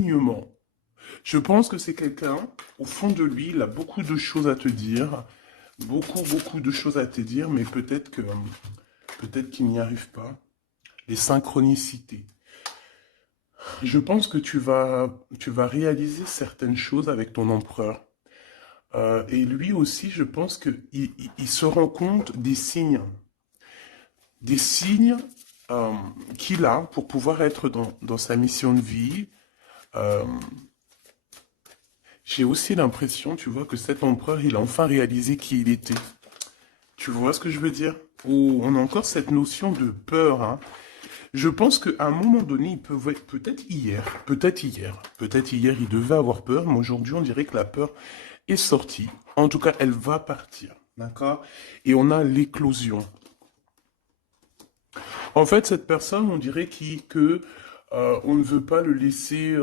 Alignement. Je pense que c'est quelqu'un, au fond de lui, il a beaucoup de choses à te dire, beaucoup de choses à te dire, mais peut-être qu'il n'y arrive pas. Les synchronicités. Je pense que tu vas réaliser certaines choses avec ton empereur. Et lui aussi, je pense qu'il se rend compte des signes euh, qu'il a pour pouvoir être dans sa mission de vie. Euh, j'ai aussi l'impression, tu vois, que cet empereur, il a enfin réalisé qui il était. Tu vois ce que je veux dire? Ou on a encore cette notion de peur, hein. Je pense qu'à un moment donné, il peut-être hier, il devait avoir peur, mais aujourd'hui, on dirait que la peur est sortie. En tout cas, elle va partir, d'accord? Et on a l'éclosion. En fait, cette personne, on dirait on ne veut pas le laisser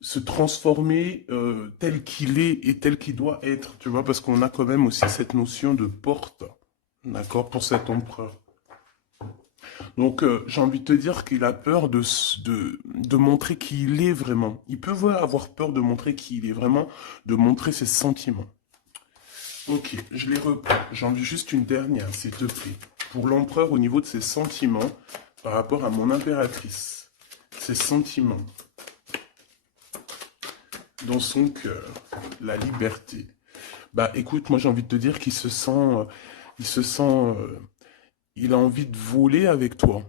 se transformer tel qu'il est et tel qu'il doit être, tu vois, parce qu'on a quand même aussi cette notion de porte, d'accord, pour cet empereur. Donc, j'ai envie de te dire qu'il a peur de montrer qui il est vraiment. Il peut avoir peur de montrer qui il est vraiment, de montrer ses sentiments. Ok, je les reprends. J'en veux juste une dernière, s'il te plaît. Pour l'empereur, au niveau de ses sentiments, par rapport à mon impératrice. Ses sentiments. Dans son cœur. La liberté. Bah, écoute, moi j'ai envie de te dire il a envie de voler avec toi.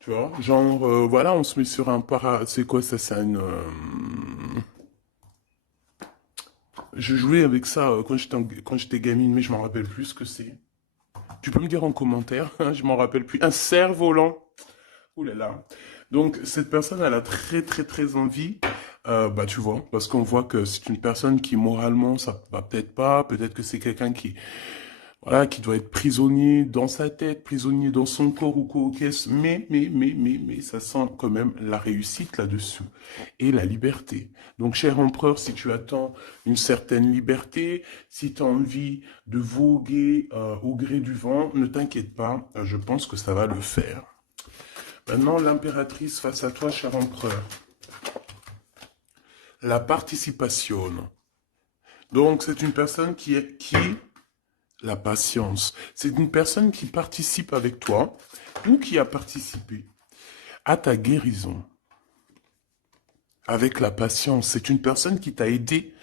Tu vois, genre, voilà, on se met sur un c'est quoi ça, je jouais avec ça quand j'étais gamine, mais je m'en rappelle plus ce que c'est. Tu peux me dire en commentaire, hein, je m'en rappelle plus. Un cerf-volant. Ouh là là. Donc, cette personne, elle a très envie, bah, tu vois, parce qu'on voit que c'est une personne qui, moralement, ça va peut-être pas, peut-être que c'est quelqu'un voilà, qui doit être prisonnier dans sa tête, prisonnier dans son corps ou quoi au caisse, mais, ça sent quand même la réussite là-dessus et la liberté. Donc, cher empereur, si tu attends une certaine liberté, si tu as envie de voguer au gré du vent, ne t'inquiète pas, je pense que ça va le faire. Maintenant, l'impératrice face à toi, cher empereur. La participation. Donc, c'est une personne la patience. C'est une personne qui participe avec toi ou qui a participé à ta guérison. Avec la patience, c'est une personne qui t'a aidé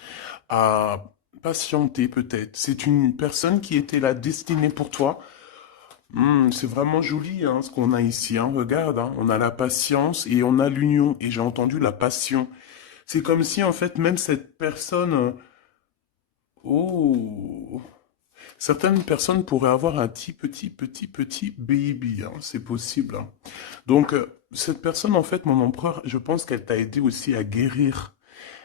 à patienter peut-être. C'est une personne qui était là destinée pour toi. C'est vraiment joli hein, ce qu'on a ici. Hein. Regarde, hein, on a la patience et on a l'union. Et j'ai entendu la passion. C'est comme si en fait même cette personne... oh, certaines personnes pourraient avoir un petit baby, hein, c'est possible. Hein. Donc, cette personne, en fait, mon empereur, je pense qu'elle t'a aidé aussi à guérir.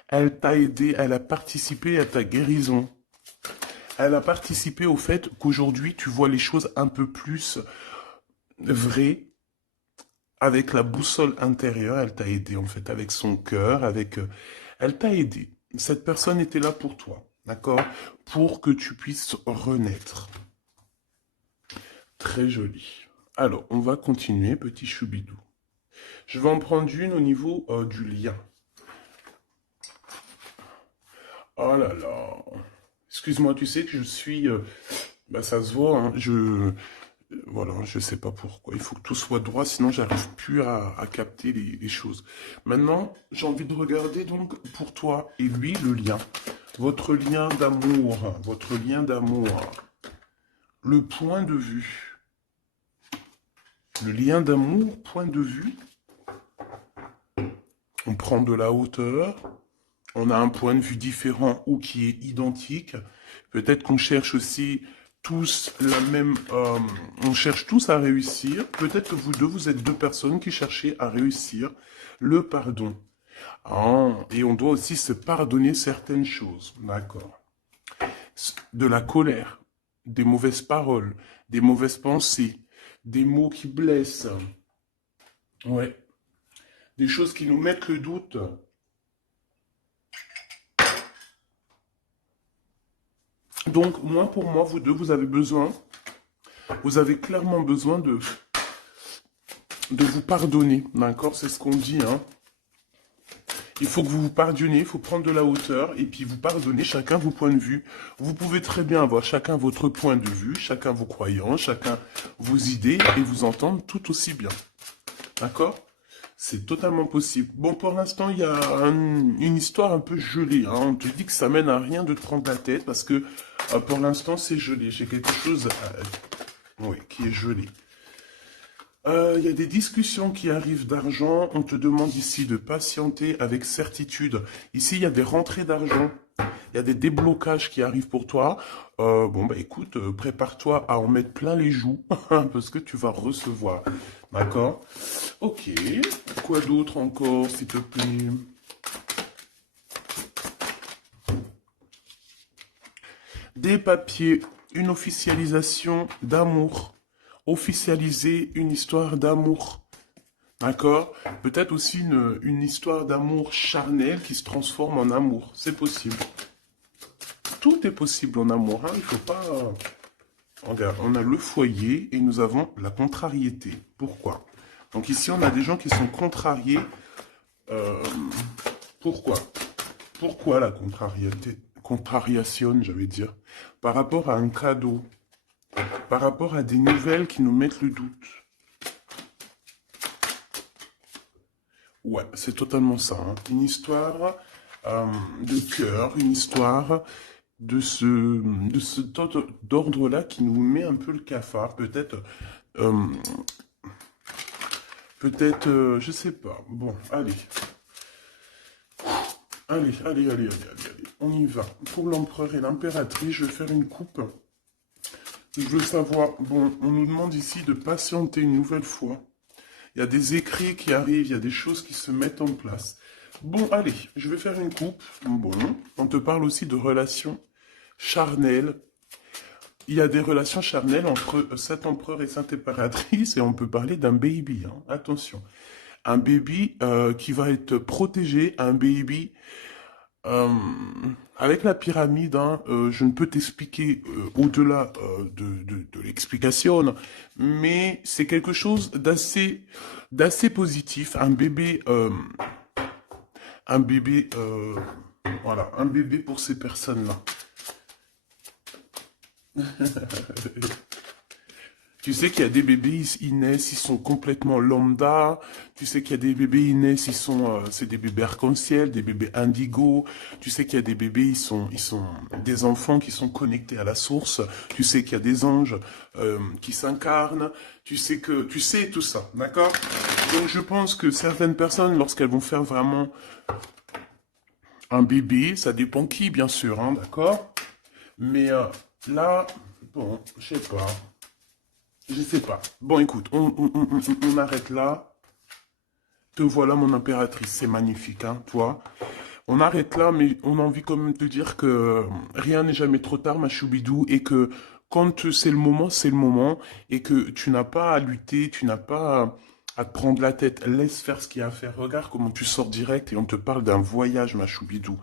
Elle t'a aidé, elle a participé à ta guérison. Elle a participé au fait qu'aujourd'hui, tu vois les choses un peu plus vraies. Avec la boussole intérieure, elle t'a aidé, en fait, avec son cœur, elle t'a aidé. Cette personne était là pour toi, d'accord? Pour que tu puisses renaître. Très joli. Alors, on va continuer, petit choubidou. Je vais en prendre une au niveau du lien. Oh là là. Excuse-moi, tu sais que je suis... bah, ça se voit, hein, voilà, je sais pas pourquoi. Il faut que tout soit droit, sinon j'arrive plus à capter les choses. Maintenant, j'ai envie de regarder donc pour toi et lui le lien. Votre lien d'amour. Votre lien d'amour. Le point de vue. Le lien d'amour, point de vue. On prend de la hauteur, on a un point de vue différent ou qui est identique. Peut-être qu'on cherche aussi tous on cherche tous à réussir. Peut-être que vous êtes deux personnes qui cherchez à réussir le pardon. Ah, et on doit aussi se pardonner certaines choses, d'accord. De la colère, des mauvaises paroles, des mauvaises pensées, des mots qui blessent. Ouais, des choses qui nous mettent le doute. Donc, pour moi, vous deux, vous avez clairement besoin de vous pardonner, d'accord? C'est ce qu'on dit, hein? Il faut que vous vous pardonniez, il faut prendre de la hauteur et puis vous pardonnez chacun vos points de vue. Vous pouvez très bien avoir chacun votre point de vue, chacun vos croyances, chacun vos idées et vous entendre tout aussi bien. D'accord? C'est totalement possible. Bon, pour l'instant, il y a une histoire un peu gelée. Hein. On te dit que ça mène à rien de te prendre la tête parce que pour l'instant, c'est gelé. J'ai quelque chose oui, qui est gelé. Il y a des discussions qui arrivent d'argent. On te demande ici de patienter avec certitude. Ici, il y a des rentrées d'argent. Il y a des déblocages qui arrivent pour toi. Bon, bah écoute, prépare-toi à en mettre plein les joues parce que tu vas recevoir. D'accord? Ok. Quoi d'autre encore, s'il te plaît? Des papiers, une officialisation d'amour. Officialiser une histoire d'amour. D'accord? Peut-être aussi une histoire d'amour charnel qui se transforme en amour. C'est possible. Tout est possible en amour. Hein. Il faut pas... Regarde, on a le foyer et nous avons la contrariété. Pourquoi? Donc ici, on a des gens qui sont contrariés. Pourquoi? Pourquoi la contrariété? Contrariation, j'allais dire. Par rapport à un cadeau. Par rapport à des nouvelles qui nous mettent le doute. Ouais, c'est totalement ça. Hein. Une histoire de cœur, une histoire de ce d'ordre-là qui nous met un peu le cafard. Peut-être, je sais pas. Bon, allez. Allez. On y va. Pour l'empereur et l'impératrice, je vais faire une coupe. Je veux savoir, bon, on nous demande ici de patienter une nouvelle fois. Il y a des écrits qui arrivent, il y a des choses qui se mettent en place. Bon, allez, je vais faire une coupe. Bon, on te parle aussi de relations charnelles. Il y a des relations charnelles entre cet empereur et cette impératrice et on peut parler d'un baby. Hein. Attention, un baby qui va être protégé, un baby avec la pyramide. Hein, je ne peux t'expliquer au-delà de l'explication, mais c'est quelque chose d'assez positif. Un bébé, voilà, un bébé pour ces personnes-là. Tu sais qu'il y a des bébés, ils naissent, ils sont complètement lambda. Tu sais qu'il y a des bébés, ils naissent, c'est des bébés arc-en-ciel, des bébés indigo. Tu sais qu'il y a des bébés, ils sont des enfants qui sont connectés à la source. Tu sais qu'il y a des anges qui s'incarnent. Tu sais tout ça, d'accord? Donc je pense que certaines personnes, lorsqu'elles vont faire vraiment un bébé, ça dépend qui, bien sûr, hein, d'accord? Mais là, bon, je sais pas. Je sais pas. Bon, écoute, on arrête là. Te voilà, mon impératrice. C'est magnifique, hein, toi. On arrête là, mais on a envie quand même de dire que rien n'est jamais trop tard, ma choubidou, et que quand c'est le moment, et que tu n'as pas à lutter, tu n'as pas à te prendre la tête. Laisse faire ce qu'il y a à faire. Regarde comment tu sors direct et on te parle d'un voyage, ma choubidou.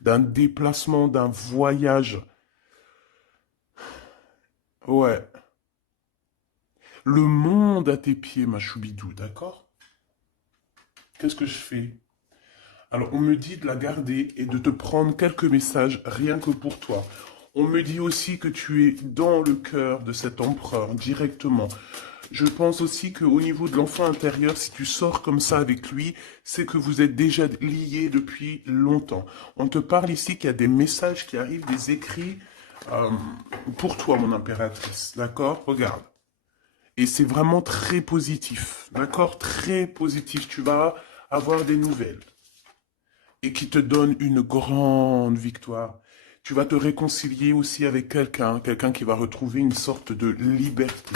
D'un déplacement, d'un voyage. Ouais. Le monde à tes pieds, ma choubidou, d'accord? Qu'est-ce que je fais? Alors, on me dit de la garder et de te prendre quelques messages rien que pour toi. On me dit aussi que tu es dans le cœur de cet empereur directement. Je pense aussi qu'au niveau de l'enfant intérieur, si tu sors comme ça avec lui, c'est que vous êtes déjà liés depuis longtemps. On te parle ici qu'il y a des messages qui arrivent, des écrits pour toi, mon impératrice. D'accord? Regarde. Et c'est vraiment très positif, d'accord? Très positif. Tu vas avoir des nouvelles. Et qui te donne une grande victoire. Tu vas te réconcilier aussi avec quelqu'un qui va retrouver une sorte de liberté.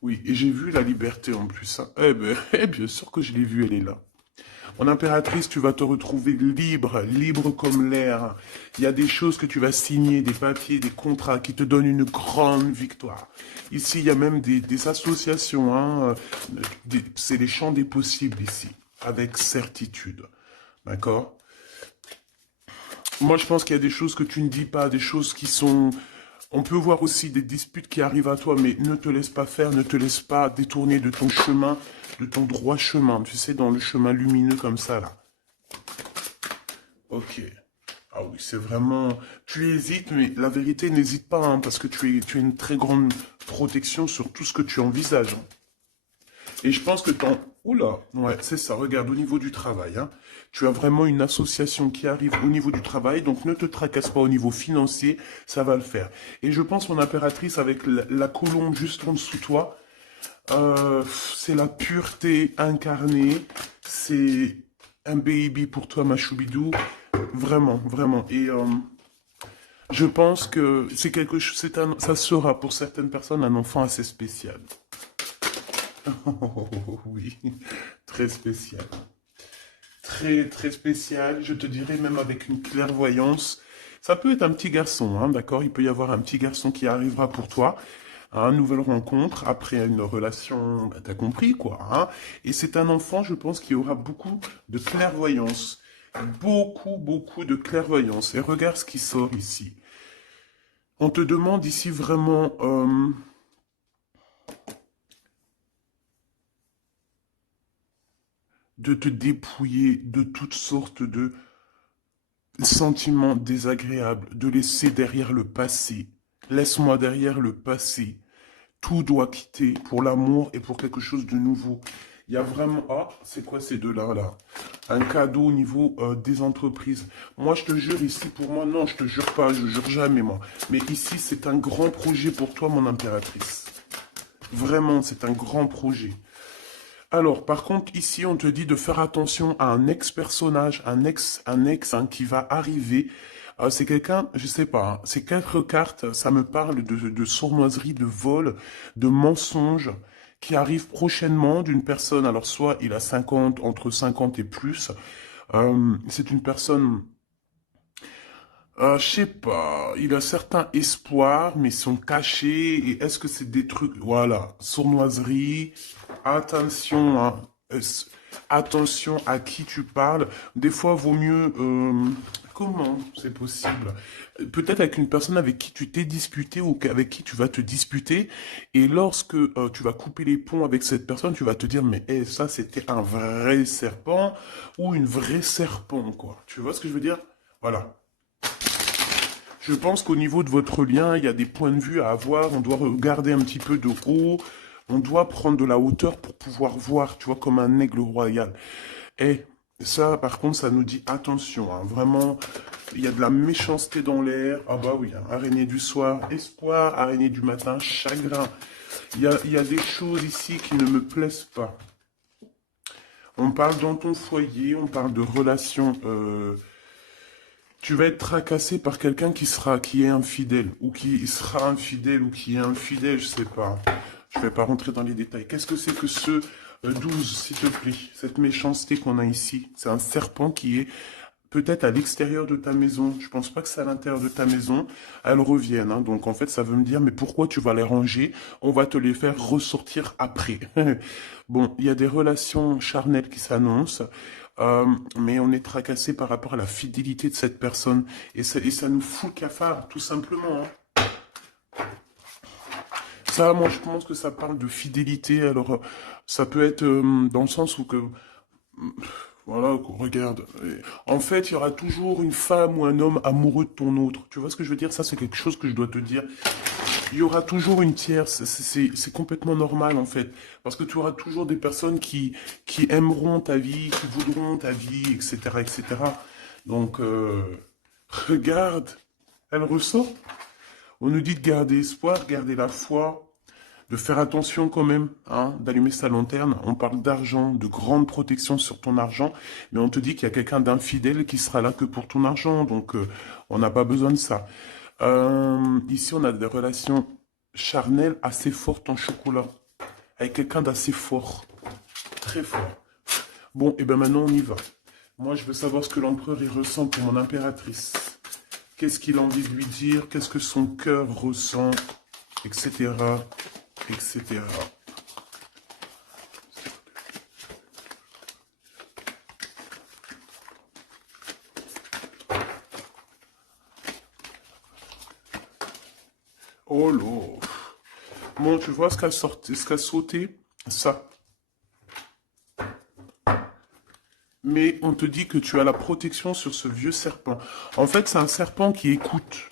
Oui, et j'ai vu la liberté en plus. Hein. Eh ben, bien sûr que je l'ai vue, elle est là. Mon impératrice, tu vas te retrouver libre, libre comme l'air. Il y a des choses que tu vas signer, des papiers, des contrats qui te donnent une grande victoire. Ici, il y a même des associations. Hein, c'est les champs des possibles ici, avec certitude. D'accord? Moi, je pense qu'il y a des choses que tu ne dis pas, des choses qui sont... On peut voir aussi des disputes qui arrivent à toi, mais ne te laisse pas faire, ne te laisse pas détourner de ton chemin, de ton droit chemin, tu sais, dans le chemin lumineux comme ça, là. Ok. Ah oui, c'est vraiment... Tu hésites, mais la vérité, n'hésite pas, hein, parce que tu as une très grande protection sur tout ce que tu envisages, hein. Et je pense que ton... Oula, ouais, c'est ça, regarde, au niveau du travail, hein, tu as vraiment une association qui arrive au niveau du travail, donc ne te tracasse pas au niveau financier, ça va le faire. Et je pense, mon impératrice, avec la colombe juste en dessous de toi, c'est la pureté incarnée, c'est un baby pour toi, ma choubidou, vraiment, vraiment. Et je pense que c'est quelque chose, ça sera pour certaines personnes un enfant assez spécial. Oh, oui, très spécial. Très, très spécial. Je te dirais même avec une clairvoyance. Ça peut être un petit garçon, hein, d'accord? Il peut y avoir un petit garçon qui arrivera pour toi à une nouvelle rencontre après une relation, bah, t'as compris quoi, hein? Et c'est un enfant, je pense, qui aura beaucoup de clairvoyance. Beaucoup, beaucoup de clairvoyance. Et regarde ce qui sort ici. On te demande ici vraiment de te dépouiller de toutes sortes de sentiments désagréables, de laisser derrière le passé. Laisse-moi derrière le passé. Tout doit quitter pour l'amour et pour quelque chose de nouveau. Il y a vraiment... Ah, c'est quoi ces deux-là, là? Un cadeau au niveau des entreprises. Moi, je te jure, ici, pour moi, non, je te jure pas, je jure jamais, moi. Mais ici, c'est un grand projet pour toi, mon impératrice. Vraiment, c'est un grand projet. Alors, par contre, ici, on te dit de faire attention à un ex-personnage, un ex hein, qui va arriver. C'est quelqu'un, je sais pas, hein, ces quatre cartes, ça me parle de sournoiserie, de vol, de mensonge qui arrive prochainement d'une personne. Alors, soit il a 50, entre 50 et plus. C'est une personne, je sais pas, il a certains espoirs, mais ils sont cachés. Et est-ce que c'est des trucs, voilà, sournoiserie, attention, hein, attention à qui tu parles. Des fois, vaut mieux, comment c'est possible? Peut-être avec une personne avec qui tu t'es disputé ou avec qui tu vas te disputer. Et lorsque tu vas couper les ponts avec cette personne, tu vas te dire, mais ça, c'était un vrai serpent ou une vraie serpent, quoi. Tu vois ce que je veux dire? Voilà. Je pense qu'au niveau de votre lien, il y a des points de vue à avoir. On doit regarder un petit peu de haut. On doit prendre de la hauteur pour pouvoir voir, tu vois, comme un aigle royal. Et ça, par contre, ça nous dit attention, hein, vraiment, il y a de la méchanceté dans l'air. Ah bah oui, hein, araignée du soir, espoir, araignée du matin, chagrin. Il y a des choses ici qui ne me plaisent pas. On parle dans ton foyer, on parle de relations. Tu vas être tracassé par quelqu'un qui est infidèle, ou qui sera infidèle, ou qui est infidèle, je sais pas. Je vais pas rentrer dans les détails. Qu'est-ce que c'est que ce 12, s'il te plaît? Cette méchanceté qu'on a ici, c'est un serpent qui est peut-être à l'extérieur de ta maison. Je pense pas que c'est à l'intérieur de ta maison. Elles reviennent, hein. Donc en fait, ça veut me dire, mais pourquoi tu vas les ranger? On va te les faire ressortir après. Bon, il y a des relations charnelles qui s'annoncent. Mais on est tracassé par rapport à la fidélité de cette personne. Et ça nous fout le cafard, tout simplement, hein. Ça, moi, je pense que ça parle de fidélité. Alors, ça peut être dans le sens où que voilà, regarde. En fait, il y aura toujours une femme ou un homme amoureux de ton autre. Tu vois ce que je veux dire? Ça, c'est quelque chose que je dois te dire. Il y aura toujours une tierce. C'est complètement normal, en fait. Parce que tu auras toujours des personnes qui aimeront ta vie, qui voudront ta vie, etc., etc. Donc, regarde. Elle ressort. On nous dit de garder espoir, garder la foi, de faire attention quand même, hein, d'allumer sa lanterne. On parle d'argent, de grande protection sur ton argent, mais on te dit qu'il y a quelqu'un d'infidèle qui sera là que pour ton argent, donc on n'a pas besoin de ça. Ici, on a des relations charnelles assez fortes en chocolat, avec quelqu'un d'assez fort, très fort. Bon, et ben maintenant on y va. Moi, je veux savoir ce que l'empereur y ressent pour mon impératrice. Qu'est-ce qu'il a envie de lui dire, qu'est-ce que son cœur ressent, etc., etc. Oh là. Bon, tu vois ce qu'a sauté? Ça. mais on te dit que tu as la protection sur ce vieux serpent. En fait, c'est un serpent qui écoute.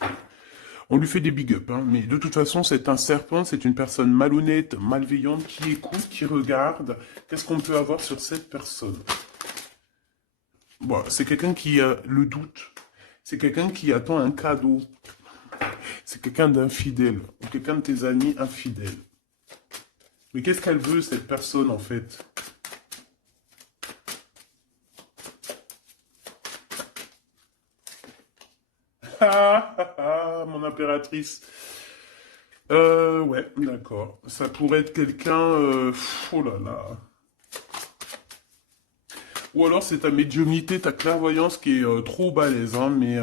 On lui fait des big up, hein, mais de toute façon, c'est un serpent, c'est une personne malhonnête, malveillante, qui écoute, qui regarde. Qu'est-ce qu'on peut avoir sur cette personne? Bon, c'est quelqu'un qui a le doute. C'est quelqu'un qui attend un cadeau. C'est quelqu'un d'infidèle, ou quelqu'un de tes amis infidèles. Mais qu'est-ce qu'elle veut, cette personne, en fait? Ah, ah, ah, mon impératrice. Ouais, d'accord. Ça pourrait être quelqu'un... oh là là. Ou alors c'est ta médiumnité, ta clairvoyance qui est trop balèze, hein, mais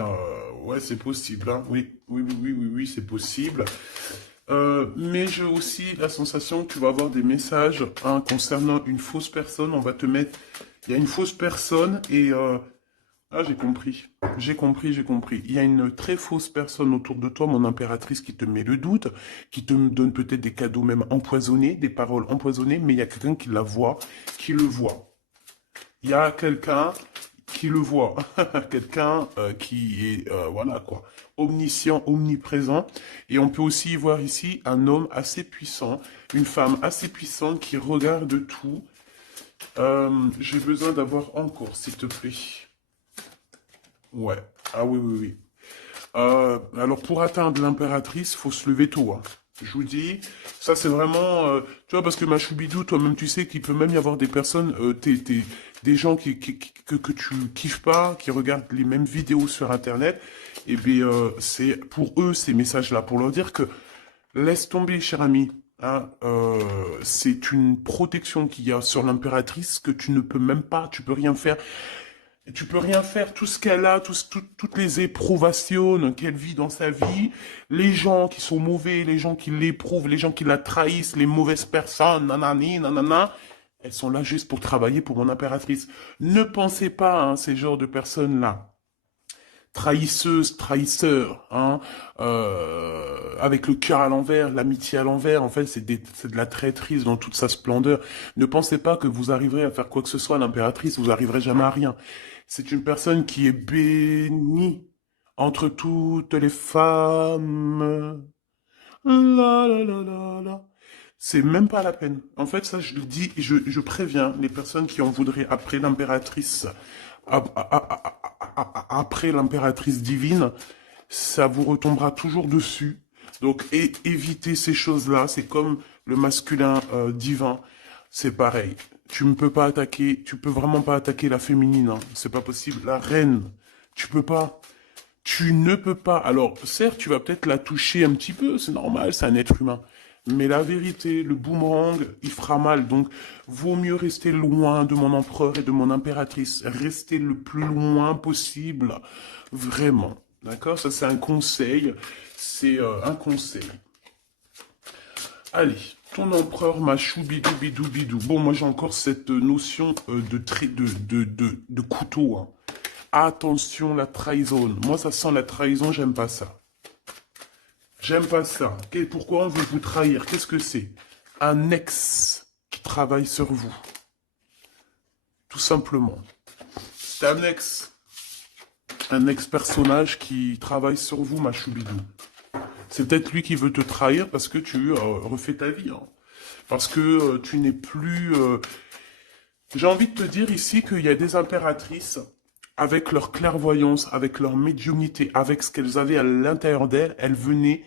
ouais, c'est possible, hein. Oui, oui, oui, oui, oui, oui, c'est possible. Mais j'ai aussi la sensation que tu vas avoir des messages, hein, concernant une fausse personne. On va te mettre... Il y a une fausse personne et... ah, j'ai compris. J'ai compris, j'ai compris. Il y a une très fausse personne autour de toi, mon impératrice, qui te met le doute, qui te donne peut-être des cadeaux même empoisonnés, des paroles empoisonnées, mais il y a quelqu'un qui la voit, qui le voit. Il y a quelqu'un qui le voit, quelqu'un qui est, voilà quoi, omniscient, omniprésent. Et on peut aussi y voir ici un homme assez puissant, une femme assez puissante qui regarde tout. J'ai besoin d'avoir encore, s'il te plaît. Ouais. Ah oui, oui, oui. Alors pour atteindre l'impératrice, faut se lever tôt, hein. Je vous dis, ça c'est vraiment, tu vois, parce que ma choubidou, toi-même tu sais qu'il peut même y avoir des personnes, des gens que tu kiffes pas, qui regardent les mêmes vidéos sur Internet, et bien c'est pour eux ces messages-là, pour leur dire que laisse tomber, cher ami, hein, c'est une protection qu'il y a sur l'impératrice que tu ne peux même pas, tu peux rien faire. Et tu peux rien faire, tout ce qu'elle a, toutes les éprouvations qu'elle vit dans sa vie, les gens qui sont mauvais, les gens qui l'éprouvent, les gens qui la trahissent, les mauvaises personnes, nanani, nanana, elles sont là juste pour travailler pour mon impératrice. Ne pensez pas, hein, ces genres de personnes-là, trahisseuses, trahisseurs, hein, avec le cœur à l'envers, l'amitié à l'envers, en fait, c'est de la traîtrise dans toute sa splendeur. Ne pensez pas que vous arriverez à faire quoi que ce soit à l'impératrice, vous arriverez jamais à rien. C'est une personne qui est bénie entre toutes les femmes. La la la la la. C'est même pas la peine. En fait, ça, je le dis, je préviens les personnes qui en voudraient après l'impératrice, après l'impératrice divine, ça vous retombera toujours dessus. Donc, évitez ces choses-là. C'est comme le masculin divin. C'est pareil. Tu ne peux pas attaquer, tu peux vraiment pas attaquer la féminine, hein. C'est pas possible. La reine, tu peux pas. Tu ne peux pas. Alors, certes, tu vas peut-être la toucher un petit peu, c'est normal, c'est un être humain. Mais la vérité, le boomerang, il fera mal. Donc, vaut mieux rester loin de mon empereur et de mon impératrice. Rester le plus loin possible. Vraiment. D'accord? Ça, c'est un conseil. C'est un conseil. Allez, ton empereur machou bidou bidou bidou. Bon, moi j'ai encore cette notion de couteau, hein. Attention, la trahison. Moi, ça sent la trahison, j'aime pas ça. J'aime pas ça. Pourquoi on veut vous trahir? Qu'est-ce que c'est? Un ex qui travaille sur vous. Tout simplement. C'est un ex. Un ex-personnage qui travaille sur vous, ma choubidou. C'est peut-être lui qui veut te trahir parce que tu refais ta vie, hein. Parce que tu n'es plus... J'ai envie de te dire ici qu'il y a des impératrices, avec leur clairvoyance, avec leur médiumnité, avec ce qu'elles avaient à l'intérieur d'elles, elles venaient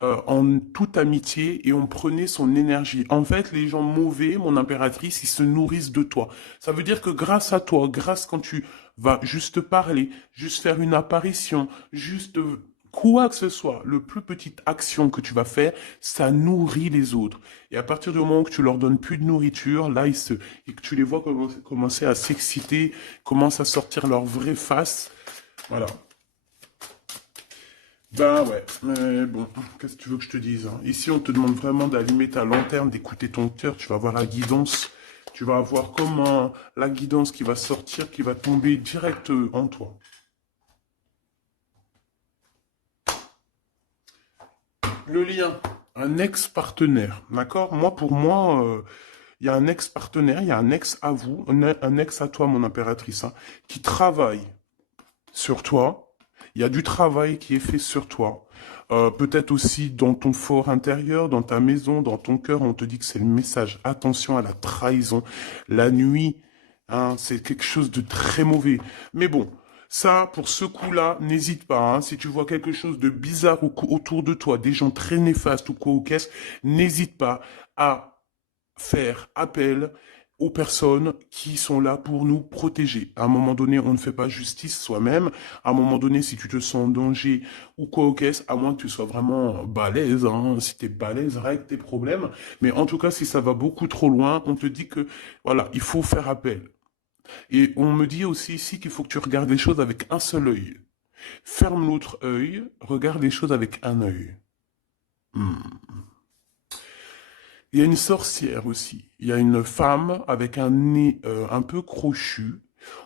en toute amitié et on prenait son énergie. En fait, les gens mauvais, mon impératrice, ils se nourrissent de toi. Ça veut dire que grâce à toi, grâce quand tu vas juste parler, juste faire une apparition, juste quoi que ce soit, le plus petite action que tu vas faire, ça nourrit les autres. Et à partir du moment où tu leur donnes plus de nourriture, là, et que tu les vois commencer à s'exciter, commencent à sortir leur vraie face, voilà. Ben ouais, mais bon, qu'est-ce que tu veux que je te dise, hein? Ici, on te demande vraiment d'allumer ta lanterne, d'écouter ton cœur, tu vas avoir la guidance, tu vas avoir comment la guidance qui va sortir, qui va tomber direct en toi. Le lien, un ex-partenaire, d'accord? Moi, pour moi, il y a un ex-partenaire, il y a un ex à vous, un ex à toi, mon impératrice, hein, qui travaille sur toi. Il y a du travail qui est fait sur toi. Peut-être aussi dans ton fort intérieur, dans ta maison, dans ton cœur, on te dit que c'est le message. Attention à la trahison. La nuit, hein, c'est quelque chose de très mauvais. Mais bon, ça, pour ce coup-là, n'hésite pas. Hein, si tu vois quelque chose de bizarre autour de toi, des gens très néfastes ou quoi ou qu'est-ce, n'hésite pas à faire appel aux personnes qui sont là pour nous protéger. À un moment donné, on ne fait pas justice soi-même. À un moment donné, si tu te sens en danger ou quoi au caisse, à moins que tu sois vraiment balèze, hein, si tu es balèze, règle tes problèmes. Mais en tout cas, si ça va beaucoup trop loin, on te dit que, voilà, il faut faire appel. Et on me dit aussi ici qu'il faut que tu regardes les choses avec un seul œil. Ferme l'autre œil, regarde les choses avec un œil. Hmm. Il y a une sorcière aussi. Il y a une femme avec un nez un peu crochu.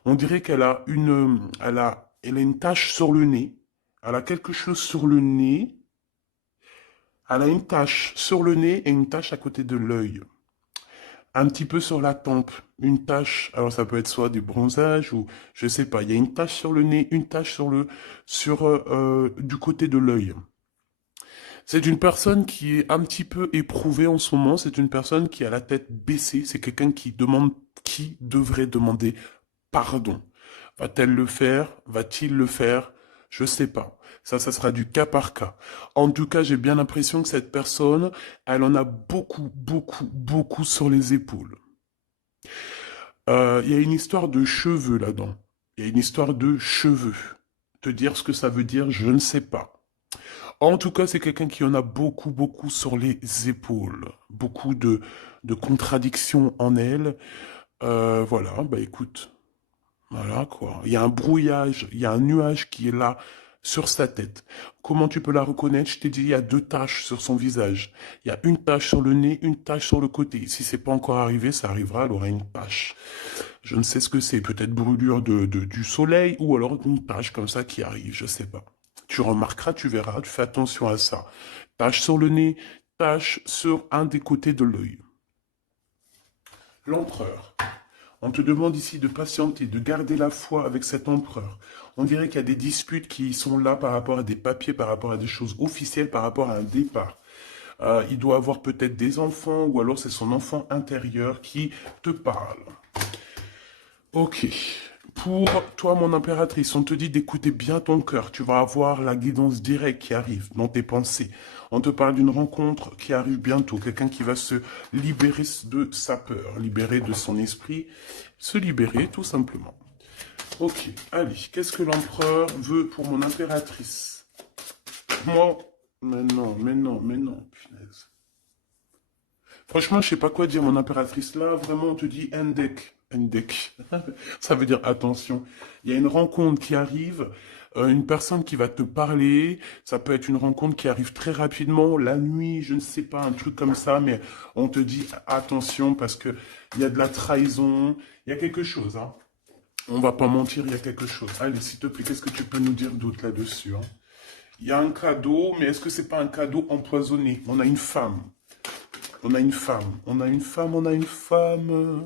On dirait qu'elle a elle a une tache sur le nez. Elle a quelque chose sur le nez. Elle a une tache sur le nez et une tache à côté de l'œil. Un petit peu sur la tempe. Une tache. Alors ça peut être soit du bronzage ou je sais pas. Il y a une tache sur le nez, une tache du côté de l'œil. C'est une personne qui est un petit peu éprouvée en ce moment. C'est une personne qui a la tête baissée. C'est quelqu'un qui devrait demander pardon. Va-t-elle le faire? Va-t-il le faire? Je sais pas. Ça sera du cas par cas. En tout cas, j'ai bien l'impression que cette personne, elle en a beaucoup, beaucoup, beaucoup sur les épaules. Il y a une histoire de cheveux là-dedans. Il y a une histoire de cheveux. Te dire ce que ça veut dire, je ne sais pas. En tout cas, c'est quelqu'un qui en a beaucoup, beaucoup sur les épaules. Beaucoup de contradictions en elle. Voilà, bah écoute, voilà quoi. Il y a un brouillage, il y a un nuage qui est là sur sa tête. Comment tu peux la reconnaître? Je t'ai dit, il y a deux taches sur son visage. Il y a une tache sur le nez, une tache sur le côté. Si c'est pas encore arrivé, ça arrivera, elle aura une tache. Je ne sais ce que c'est, peut-être brûlure du soleil ou alors une tache comme ça qui arrive, je sais pas. Tu remarqueras, tu verras, tu fais attention à ça. Tache sur le nez, tache sur un des côtés de l'œil. L'empereur. On te demande ici de patienter, de garder la foi avec cet empereur. On dirait qu'il y a des disputes qui sont là par rapport à des papiers, par rapport à des choses officielles, par rapport à un départ. Il doit avoir peut-être des enfants ou alors c'est son enfant intérieur qui te parle. Ok. Pour toi, mon impératrice, on te dit d'écouter bien ton cœur. Tu vas avoir la guidance directe qui arrive dans tes pensées. On te parle d'une rencontre qui arrive bientôt. Quelqu'un qui va se libérer de sa peur, libérer de son esprit, se libérer tout simplement. Ok, allez, qu'est-ce que l'empereur veut pour mon impératrice? Moi, mais non, mais non, mais non, punaise. Franchement, je sais pas quoi dire, mon impératrice. Là, vraiment, on te dit Endek. Endek. Ça veut dire attention. Il y a une rencontre qui arrive, une personne qui va te parler. Ça peut être une rencontre qui arrive très rapidement, la nuit, je ne sais pas, un truc comme ça, mais on te dit attention parce que il y a de la trahison, il y a quelque chose, hein. On va pas mentir, il y a quelque chose. Allez, s'il te plaît, qu'est-ce que tu peux nous dire d'autre là-dessus, hein? Il y a un cadeau, mais est-ce que c'est pas un cadeau empoisonné? On a une femme. On a une femme. On a une femme, on a une femme.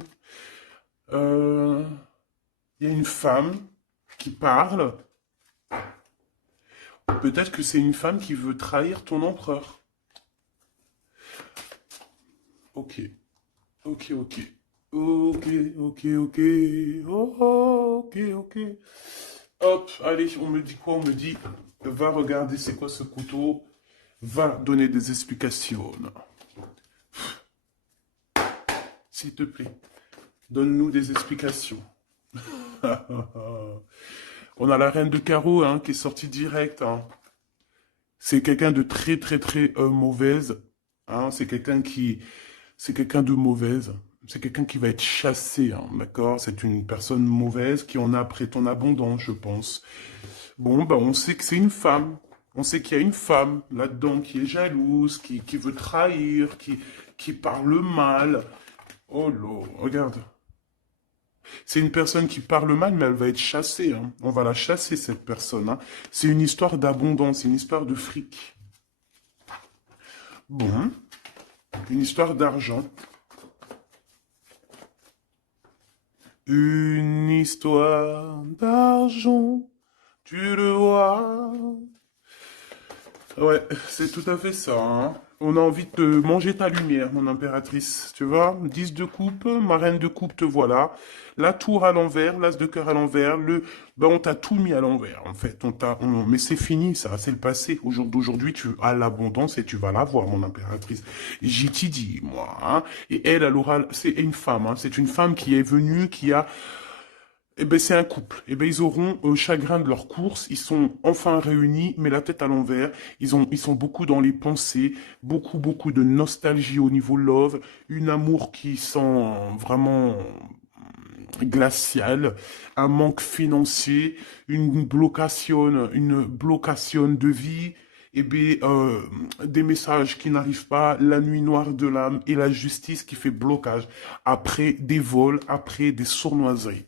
Euh, Il y a une femme qui parle. Peut-être que c'est une femme qui veut trahir ton empereur. Ok. Ok, ok. Ok, ok, ok. Oh, ok, ok. Hop, allez, on me dit quoi? On me dit, va regarder c'est quoi ce couteau. Va donner des explications. S'il te plaît, donne-nous des explications. On a la reine de carreau hein, qui est sortie direct. Hein. C'est quelqu'un de très très très mauvaise. Hein. C'est quelqu'un de mauvaise. C'est quelqu'un qui va être chassé, hein, d'accord? C'est une personne mauvaise qui en a après ton abondance, je pense. Bon, bah on sait que c'est une femme. On sait qu'il y a une femme là-dedans qui est jalouse, qui veut trahir, qui parle mal. Oh là, regarde. C'est une personne qui parle mal, mais elle va être chassée. Hein. On va la chasser, cette personne. Hein. C'est une histoire d'abondance, une histoire de fric. Bon, une histoire d'argent. Une histoire d'argent, tu le vois. Ouais, c'est tout à fait ça, hein. On a envie de manger ta lumière, mon impératrice. Tu vois, 10 de coupe, ma reine de coupe, te voilà. La tour à l'envers, l'as de cœur à l'envers, ben on t'a tout mis à l'envers, en fait. Mais c'est fini, ça, c'est le passé. Au jour d'aujourd'hui, tu as l'abondance et tu vas l'avoir, mon impératrice. J'y t'y dis, moi, hein. Et elle, c'est une femme, hein. C'est une femme qui est venue, qui a eh ben, c'est un couple. Eh ben, ils auront chagrin de leur course. Ils sont enfin réunis, mais la tête à l'envers. Ils sont beaucoup dans les pensées, beaucoup de nostalgie au niveau love, une amour qui sent vraiment glacial, un manque financier, une blocation de vie. Eh bien, des messages qui n'arrivent pas, la nuit noire de l'âme et la justice qui fait blocage après des vols, après des sournoiseries.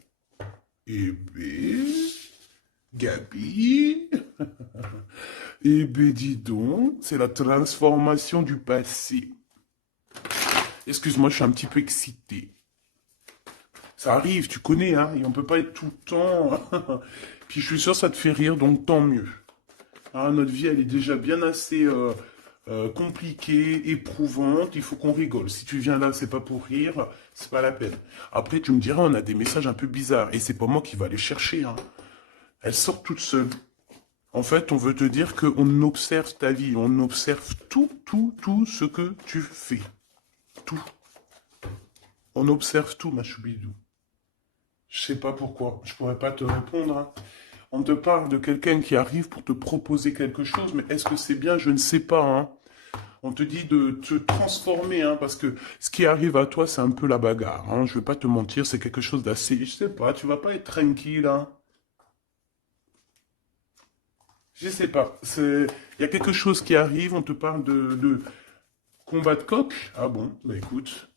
Eh ben, Gabi, eh ben dis donc, c'est la transformation du passé. Excuse-moi, je suis un petit peu excité. Ça arrive, tu connais, hein, et on peut pas être tout le temps. Puis je suis sûr que ça te fait rire, donc tant mieux. Hein, notre vie, elle est déjà bien assez compliquée, éprouvante. Il faut qu'on rigole. Si tu viens là, c'est pas pour rire, c'est pas la peine. Après, tu me diras, on a des messages un peu bizarres, et c'est pas moi qui va les chercher, hein. Elles sortent toutes seules. En fait, on veut te dire qu'on observe ta vie, on observe tout ce que tu fais. Tout. On observe tout, ma choubidou. Je sais pas pourquoi, je pourrais pas te répondre, hein. On te parle de quelqu'un qui arrive pour te proposer quelque chose, mais est-ce que c'est bien? Je ne sais pas, hein. On te dit de te transformer, hein, parce que ce qui arrive à toi, c'est un peu la bagarre, hein. Je vais pas te mentir, c'est quelque chose d'assez, je sais pas, tu vas pas être tranquille, hein. Je sais pas, il y a quelque chose qui arrive, on te parle de combat de coq? Ah bon, bah écoute.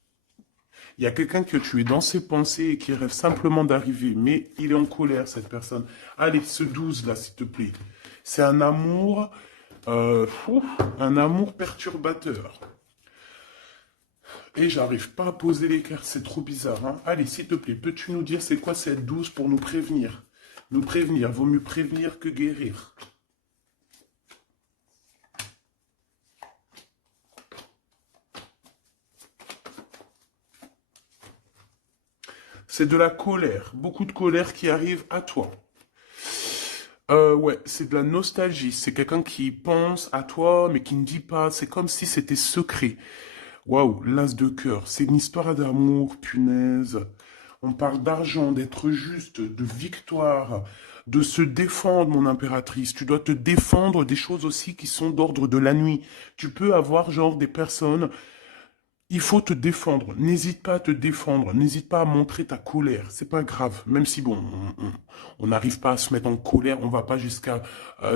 Il y a quelqu'un que tu es dans ses pensées et qui rêve simplement d'arriver, mais il est en colère, cette personne. Allez, ce 12 là, s'il te plaît. C'est un amour perturbateur. Et j'arrive pas à poser les cartes, c'est trop bizarre, hein. Allez, s'il te plaît, peux-tu nous dire c'est quoi cette 12 pour nous prévenir? Nous prévenir, vaut mieux prévenir que guérir. C'est de la colère, beaucoup de colère qui arrive à toi. Ouais, c'est de la nostalgie. C'est quelqu'un qui pense à toi, mais qui ne dit pas. C'est comme si c'était secret. Waouh, l'as de cœur. C'est une histoire d'amour, punaise. On parle d'argent, d'être juste, de victoire, de se défendre, mon impératrice. Tu dois te défendre des choses aussi qui sont d'ordre de la nuit. Tu peux avoir genre des personnes. Il faut te défendre. N'hésite pas à te défendre. N'hésite pas à montrer ta colère. C'est pas grave. Même si bon, on n'arrive pas à se mettre en colère, on va pas jusqu'à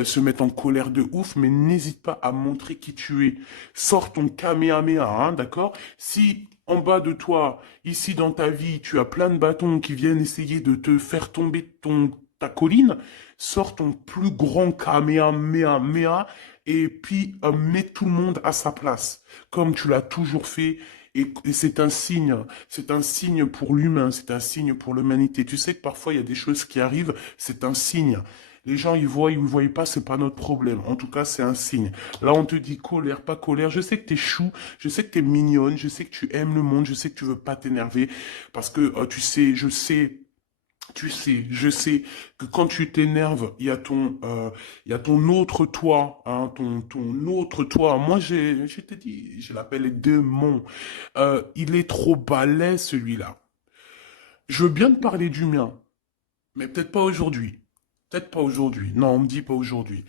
se mettre en colère de ouf, mais n'hésite pas à montrer qui tu es. Sors ton kamehameha, hein, d'accord? Si en bas de toi, ici dans ta vie, tu as plein de bâtons qui viennent essayer de te faire tomber ta colline, sors ton plus grand kamehameha et puis mets tout le monde à sa place comme tu l'as toujours fait. Et c'est un signe pour l'humain, c'est un signe pour l'humanité. Tu sais que parfois il y a des choses qui arrivent, c'est un signe. Les gens, ils voient pas, c'est pas notre problème. En tout cas, c'est un signe. Là, on te dit colère, pas colère. Je sais que t'es chou, je sais que t'es mignonne, je sais que tu aimes le monde, je sais que tu veux pas t'énerver. Parce que, tu sais, je sais que quand tu t'énerves, il y a ton autre toi, hein, ton autre toi. Moi, je t'ai dit, je l'appelle les démons. Il est trop balèze, celui-là. Je veux bien te parler du mien, mais peut-être pas aujourd'hui. Peut-être pas aujourd'hui. Non, on me dit pas aujourd'hui.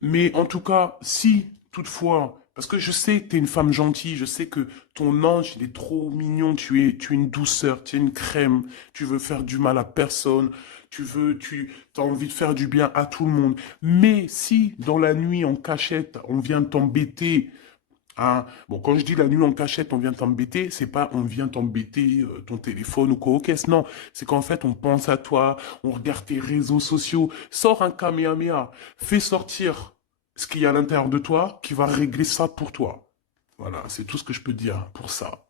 Mais en tout cas, si, toutefois, parce que je sais que tu es une femme gentille, je sais que ton ange, il est trop mignon, tu es une douceur, tu es une crème, tu veux faire du mal à personne, tu as envie de faire du bien à tout le monde. Mais si, dans la nuit, en cachette, on vient t'embêter, hein, bon, quand je dis la nuit en cachette, on vient t'embêter, c'est pas on vient t'embêter ton téléphone ou quoi au caisse, non. C'est qu'en fait, on pense à toi, on regarde tes réseaux sociaux, sors un kamehameha, fais sortir ce qu'il y a à l'intérieur de toi qui va régler ça pour toi. Voilà, c'est tout ce que je peux dire pour ça.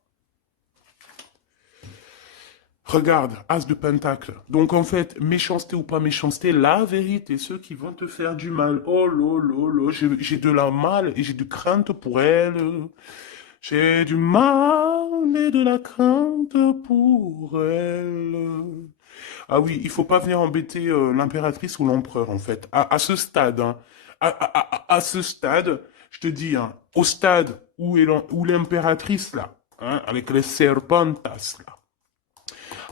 Regarde, As de Pentacle. Donc en fait, méchanceté ou pas méchanceté, la vérité, ceux qui vont te faire du mal, oh lolo, j'ai de la mal et j'ai de crainte pour elle. J'ai du mal et de la crainte pour elle. Ah oui, il faut pas venir embêter l'impératrice ou l'empereur en fait. À ce stade, hein, à ce stade, je te dis, hein, au stade où l'impératrice là, hein, avec les serpentas là,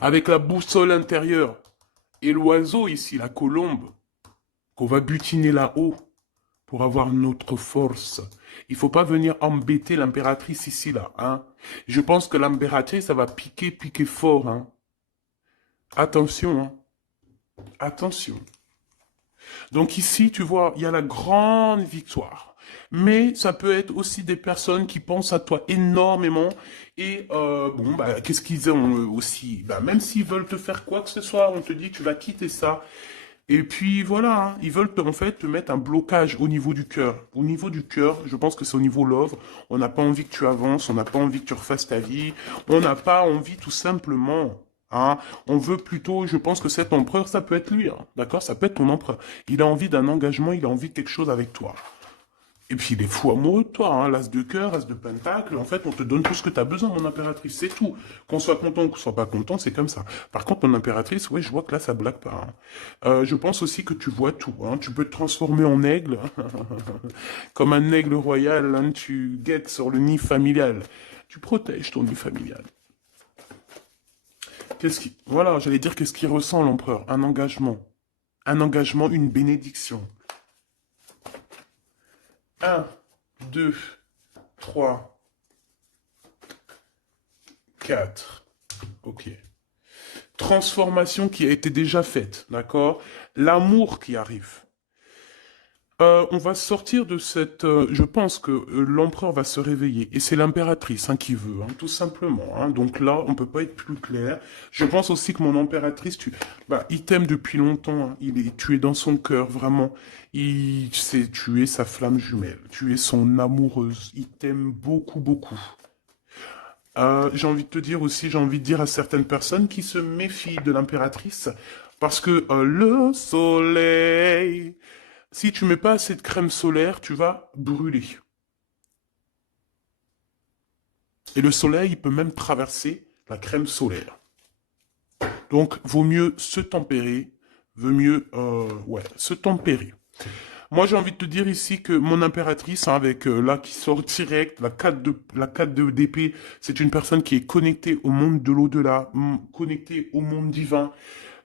avec la boussole intérieure et l'oiseau ici, la colombe, qu'on va butiner là-haut pour avoir notre force. Il faut pas venir embêter l'impératrice ici là, hein. Je pense que l'impératrice, ça va piquer fort, hein. Attention, hein. Attention. Donc ici, tu vois, il y a la grande victoire. Mais ça peut être aussi des personnes qui pensent à toi énormément. Et bon, bah, qu'est-ce qu'ils ont aussi? Bah, même s'ils veulent te faire quoi que ce soit, on te dit tu vas quitter ça. Et puis voilà, hein, ils veulent en fait te mettre un blocage au niveau du cœur. Au niveau du cœur, je pense que c'est au niveau love. On n'a pas envie que tu avances, on n'a pas envie que tu refasses ta vie, on n'a pas envie tout simplement. Hein, on veut plutôt, je pense que cet empereur, ça peut être lui, hein, d'accord? Ça peut être ton empereur. Il a envie d'un engagement, il a envie de quelque chose avec toi. Et puis il est fou amoureux de toi, hein, l'as de cœur, as de pentacle, en fait on te donne tout ce que tu as besoin, mon impératrice, c'est tout. Qu'on soit content ou qu'on soit pas content, c'est comme ça. Par contre, mon impératrice, oui, je vois que là ça blague pas. Hein. Je pense aussi que tu vois tout, hein. Tu peux te transformer en aigle, comme un aigle royal, hein, tu guettes sur le nid familial. Tu protèges ton nid familial. Voilà, j'allais dire qu'est-ce qu'il ressent l'empereur? Un engagement. Un engagement, une bénédiction. Un, 2, 3, 4. Ok. Transformation qui a été déjà faite, d'accord? L'amour qui arrive. On va sortir de cette... je pense que l'empereur va se réveiller. Et c'est l'impératrice hein, qui veut, hein, tout simplement. Hein. Donc là, on peut pas être plus clair. Je pense aussi que mon impératrice, il t'aime depuis longtemps. Hein. Tu es dans son cœur, vraiment. Tu es sa flamme jumelle. Tu es son amoureuse. Il t'aime beaucoup, beaucoup. J'ai envie de te dire aussi, j'ai envie de dire à certaines personnes qui se méfient de l'impératrice, parce que le soleil, si tu mets pas assez de crème solaire, tu vas brûler. Et le soleil, il peut même traverser la crème solaire. Donc, vaut mieux se tempérer, vaut mieux, ouais, se tempérer. Moi, j'ai envie de te dire ici que mon impératrice, hein, avec là qui sort direct, la 4 d'épée, c'est une personne qui est connectée au monde de l'au-delà, connectée au monde divin.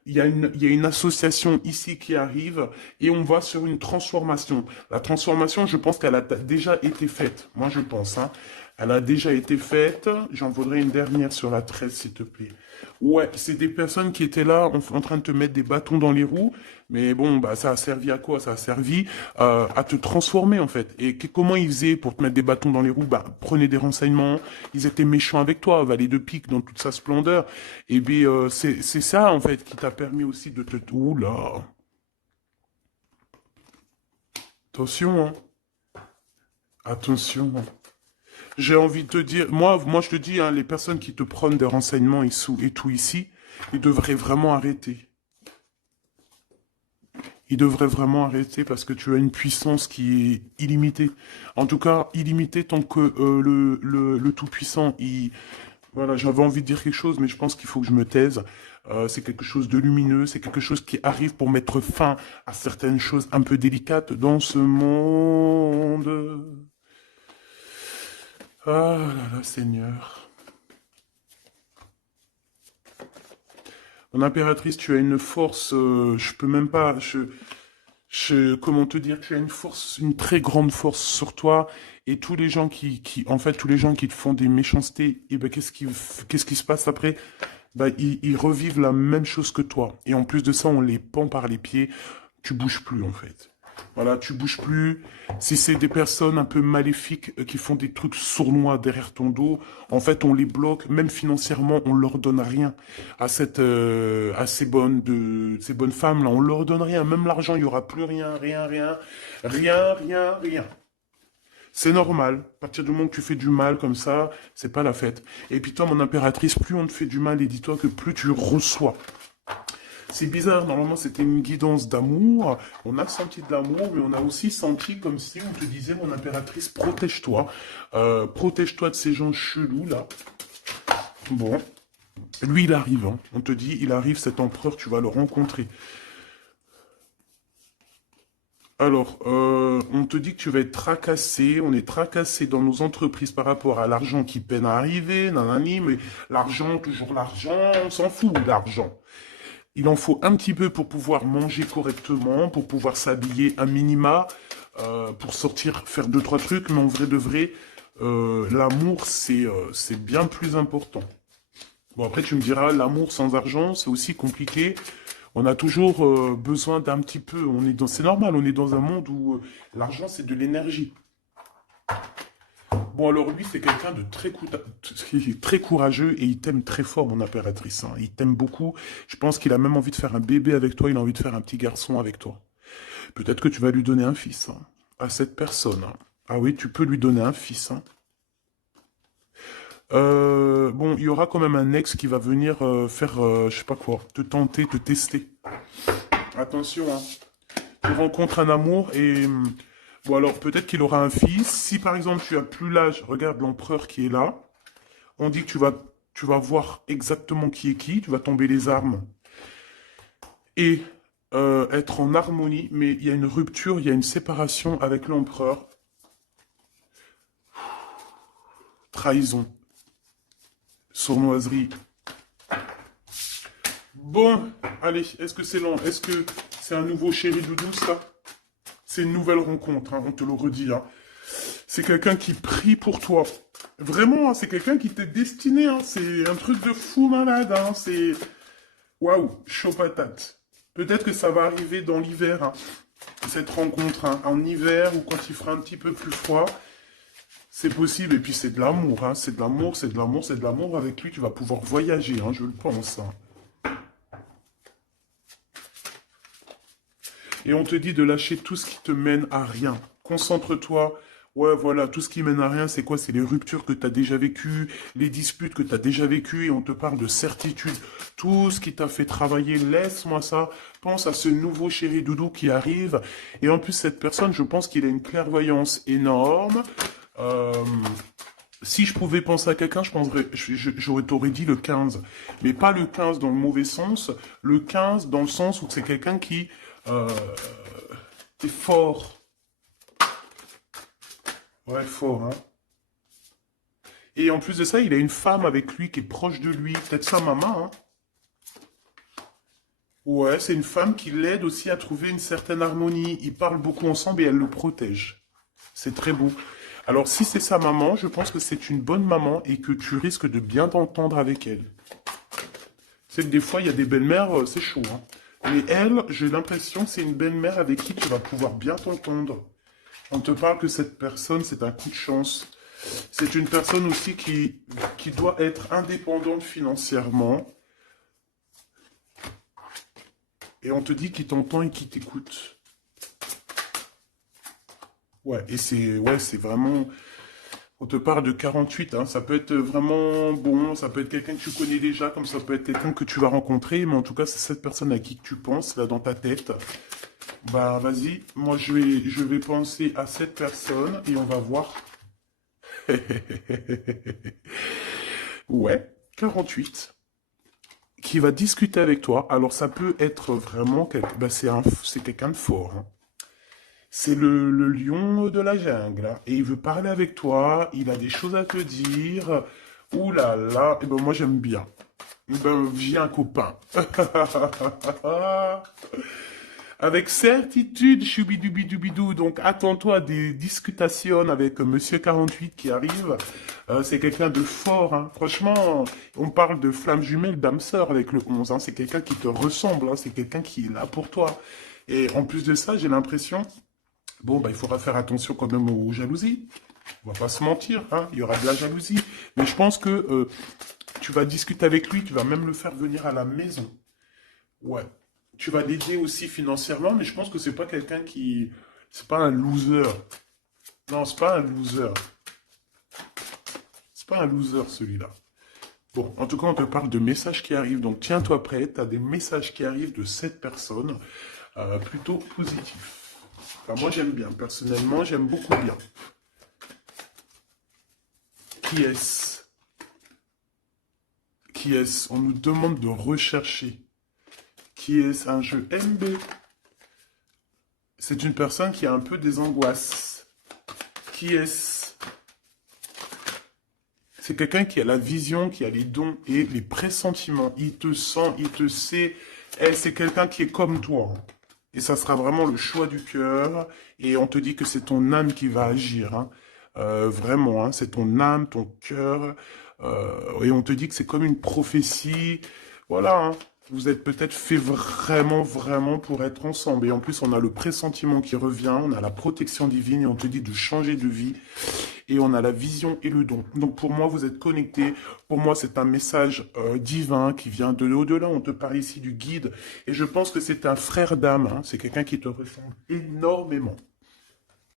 Il y a une association ici qui arrive et on va sur une transformation. La transformation, je pense qu'elle a déjà été faite. Moi, je pense. Hein. Elle a déjà été faite. J'en voudrais une dernière sur la 13, s'il te plaît. Ouais, c'est des personnes qui étaient là en train de te mettre des bâtons dans les roues. Mais bon, bah, ça a servi à quoi? Ça a servi à te transformer, en fait. Et comment ils faisaient pour te mettre des bâtons dans les roues? Bah, prenez des renseignements. Ils étaient méchants avec toi, valet de pique dans toute sa splendeur. Et bien, c'est ça, en fait, qui t'a permis aussi de te... Ouh là. Attention, hein. Attention. Hein. J'ai envie de te dire, moi je te dis, hein, les personnes qui te prennent des renseignements et tout ici, ils devraient vraiment arrêter. Ils devraient vraiment arrêter parce que tu as une puissance qui est illimitée. En tout cas, illimitée tant que le Tout-Puissant, voilà, j'avais envie de dire quelque chose, mais je pense qu'il faut que je me taise. C'est quelque chose de lumineux, c'est quelque chose qui arrive pour mettre fin à certaines choses un peu délicates dans ce monde. Ah là là, Seigneur. Mon impératrice, tu as une force, je peux même pas, comment te dire, tu as une force, une très grande force sur toi, et tous les gens en fait, tous les gens qui te font des méchancetés, et ben, qu'est-ce qui se passe après? Bah, ils revivent la même chose que toi. Et en plus de ça, on les pend par les pieds. Tu bouges plus, en fait. Voilà, tu bouges plus. Si c'est des personnes un peu maléfiques qui font des trucs sournois derrière ton dos, en fait, on les bloque. Même financièrement, on leur donne rien à ces bonnes femmes là. On leur donne rien. Même l'argent, il y aura plus rien, rien. C'est normal. À partir du moment que tu fais du mal comme ça, c'est pas la fête. Et puis toi, mon impératrice, plus on te fait du mal, et dis-toi que plus tu reçois. C'est bizarre, normalement c'était une guidance d'amour. On a senti de l'amour, mais on a aussi senti comme si on te disait, mon impératrice, protège-toi. Protège-toi de ces gens chelous là. Bon, lui il arrive, hein. On te dit, il arrive, cet empereur, tu vas le rencontrer. Alors, on te dit que tu vas être tracassé, on est tracassé dans nos entreprises par rapport à l'argent qui peine à arriver, nanani, mais l'argent, toujours l'argent, on s'en fout de l'argent. Il en faut un petit peu pour pouvoir manger correctement, pour pouvoir s'habiller un minima, pour sortir, faire deux, trois trucs, mais en vrai de vrai, l'amour, c'est bien plus important. Bon, après, tu me diras, l'amour sans argent, c'est aussi compliqué. On a toujours besoin d'un petit peu. C'est normal, on est dans un monde où l'argent, c'est de l'énergie. Bon, alors lui, c'est quelqu'un de très courageux et il t'aime très fort, mon impératrice, hein. Il t'aime beaucoup. Je pense qu'il a même envie de faire un bébé avec toi, il a envie de faire un petit garçon avec toi. Peut-être que tu vas lui donner un fils, hein, à cette personne, hein. Ah oui, tu peux lui donner un fils, hein. Bon, il y aura quand même un ex qui va venir faire, je sais pas quoi, te tenter, te tester. Attention, hein. Tu rencontres un amour et... bon, alors peut-être qu'il aura un fils. Si par exemple tu as plus l'âge, regarde l'empereur qui est là. On dit que tu vas voir exactement qui est qui, tu vas tomber les armes et être en harmonie, mais il y a une rupture, il y a une séparation avec l'empereur. Trahison, sournoiserie. Bon, allez, est-ce que c'est long? Est-ce que c'est un nouveau chéri doudou, ça? C'est une nouvelle rencontre, hein, on te le redit, hein. C'est quelqu'un qui prie pour toi. Vraiment, hein, c'est quelqu'un qui t'est destiné, hein. C'est un truc de fou malade, hein. C'est... waouh, chaud patate. Peut-être que ça va arriver dans l'hiver, hein, cette rencontre, hein, en hiver ou quand il fera un petit peu plus froid. C'est possible, et puis c'est de l'amour, hein. C'est de l'amour, c'est de l'amour, c'est de l'amour. Avec lui, tu vas pouvoir voyager, hein, je le pense, hein. Et on te dit de lâcher tout ce qui te mène à rien. Concentre-toi. Ouais, voilà, tout ce qui mène à rien, c'est quoi? C'est les ruptures que tu as déjà vécues, les disputes que tu as déjà vécues, et on te parle de certitude. Tout ce qui t'a fait travailler, laisse-moi ça. Pense à ce nouveau chéri doudou qui arrive. Et en plus, cette personne, je pense qu'il a une clairvoyance énorme. Euh, Si je pouvais penser à quelqu'un, t'aurais dit le 15. Mais pas le 15 dans le mauvais sens, le 15 dans le sens où c'est quelqu'un qui euh, est fort. Ouais, fort, hein. Et en plus de ça, il a une femme avec lui qui est proche de lui, peut-être sa maman, hein. Ouais, c'est une femme qui l'aide aussi à trouver une certaine harmonie. Ils parlent beaucoup ensemble et elle le protège. C'est très beau. Alors, si c'est sa maman, je pense que c'est une bonne maman et que tu risques de bien t'entendre avec elle. C'est que des fois, il y a des belles-mères, c'est chaud, hein. Mais elle, j'ai l'impression que c'est une belle-mère avec qui tu vas pouvoir bien t'entendre. On te parle que cette personne, c'est un coup de chance. C'est une personne aussi qui doit être indépendante financièrement. Et on te dit qu'il t'entend et qu'il t'écoute. Ouais, et c'est vraiment... On te parle de 48, hein. Ça peut être vraiment bon, ça peut être quelqu'un que tu connais déjà, comme ça peut être quelqu'un que tu vas rencontrer, mais en tout cas, c'est cette personne à qui tu penses, là, dans ta tête. Bah, vas-y, moi, je vais penser à cette personne et on va voir. Ouais, 48. Qui va discuter avec toi. Alors, ça peut être vraiment... bah, c'est quelqu'un de fort, hein. C'est le lion de la jungle, hein. Et il veut parler avec toi, il a des choses à te dire. Ouh là là, et ben moi j'aime bien. Eh ben viens copain. Avec certitude, choubidoubidoubidou. Donc attends-toi à des discutations avec Monsieur 48 qui arrive. C'est quelqu'un de fort, hein. Franchement, on parle de flamme jumelle, d'âme sœur avec le 11, hein. C'est quelqu'un qui te ressemble, hein. C'est quelqu'un qui est là pour toi. Et en plus de ça, j'ai l'impression... Bon, bah, il faudra faire attention quand même aux jalousies. On va pas se mentir, hein, il y aura de la jalousie. Mais je pense que tu vas discuter avec lui, tu vas même le faire venir à la maison. Ouais. Tu vas l'aider aussi financièrement, mais je pense que c'est pas quelqu'un qui... C'est pas un loser. Non, c'est pas un loser. C'est pas un loser, celui-là. Bon, en tout cas, on te parle de messages qui arrivent. Donc, tiens-toi prêt. Tu as des messages qui arrivent de cette personne, plutôt positifs. Enfin, moi, j'aime bien. Personnellement, j'aime beaucoup bien. Qui est-ce? Qui est-ce? On nous demande de rechercher. Qui est-ce? Un jeu MB. C'est une personne qui a un peu des angoisses. Qui est-ce? C'est quelqu'un qui a la vision, qui a les dons et les pressentiments. Il te sent, il te sait. Eh, c'est quelqu'un qui est comme toi. Et ça sera vraiment le choix du cœur. Et on te dit que c'est ton âme qui va agir, hein. Vraiment, hein, c'est ton âme, ton cœur. Et on te dit que c'est comme une prophétie. Voilà, hein. Vous êtes peut-être fait vraiment, vraiment pour être ensemble. Et en plus, on a le pressentiment qui revient, on a la protection divine et on te dit de changer de vie. Et on a la vision et le don. Donc pour moi, vous êtes connectés. Pour moi, c'est un message divin qui vient de l'au-delà. On te parle ici du guide. Et je pense que c'est un frère d'âme, hein. C'est quelqu'un qui te ressemble énormément.